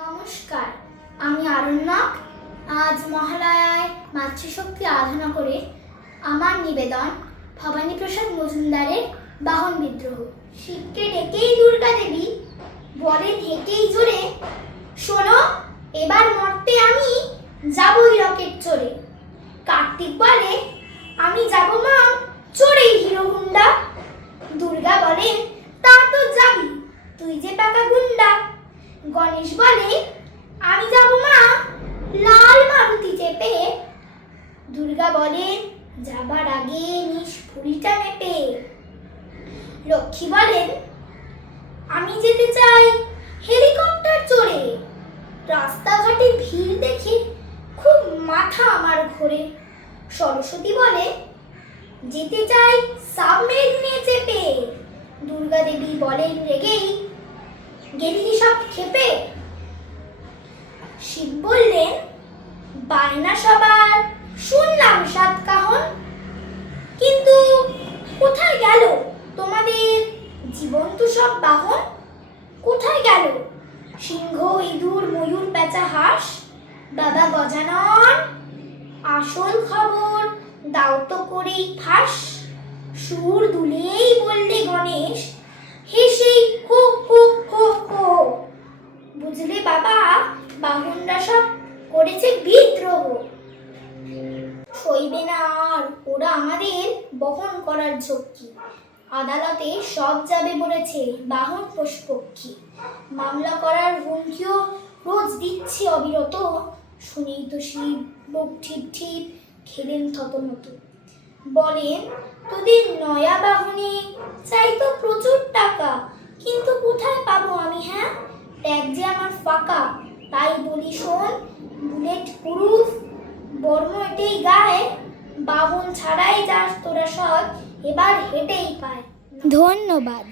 নমস্কার, আমি আরণ্যক। আজ মহালয়ায় মাতৃশক্তি আরাধনা করে আমার নিবেদন ভবানীপ্রসাদ মজুমদারের বাহন বিদ্রোহ। শিবকে ডেকেই দুর্গা দেবী বলেন হেঁটেই জোরে, শোনো এবার মর্তে আমি যাবই রকেট চড়ে। কার্তিক বলে আমি যাব মা চড়েই হিরো হুন্ডা। দুর্গা বলেন তা তো যাবি, তুই যে পাকা গুন্ডা। গণেশ বলে আমি যাব মা লাল মারুতি চেপে। দুর্গা বলেন যাবার আগে নিষ্ঠুরিটা মেপে। লক্ষ্মী বলেন আমি যেতে চাই হেলিকপ্টার চড়ে। রাস্তাঘাটে ভিড় দেখে খুব মাথা আমার ঘোরে। সরস্বতী বলে যেতে চাই সাবমেরিনে চেপে। দুর্গা দেবী বলেন রেগেই গেলি সব খেপে। শিব বললেন বায়না সবার শুনলাম সাত কাহন, কিন্তু কোথায় গেল তোমাদের জীবন্ত সব বাহন? কোথায় গেল সিংহ ইঁদুর ময়ূর পেঁচা হাঁস? বাবা গজানন আসল খবর দাও তো করেই ফাঁস। সুর দুলেই বললে গণেশ হেসেই হো হো হো হো। বুঝলে বাবা, বাহনরা সব করেছে বিদ্রোহ। সইবে না আর ওরা আমাদের বহন করার ঝক্কি। আদালতে সব যাবে বলেছে বাহন পশুপক্ষী। মামলা করার হুমকিও রোজ দিচ্ছে অবিরত। শুনেই তো শিব বুক ঠিপ ঠিপ খেলেন থতমত। বলেন তোদের নয়া বাহনে চাই তো প্রচুর টাকা, কিন্তু কোথায় পাবো আমি? হ্যাঁ, ট্যাগ যে আমার ফাঁকা। তাই বলি শোন, বুলেট প্রুফ বর্ম এটেই গায়ে, বাহন ছাড়াই যাস তোরা সব এবার হেঁটেই পায়। ধন্যবাদ।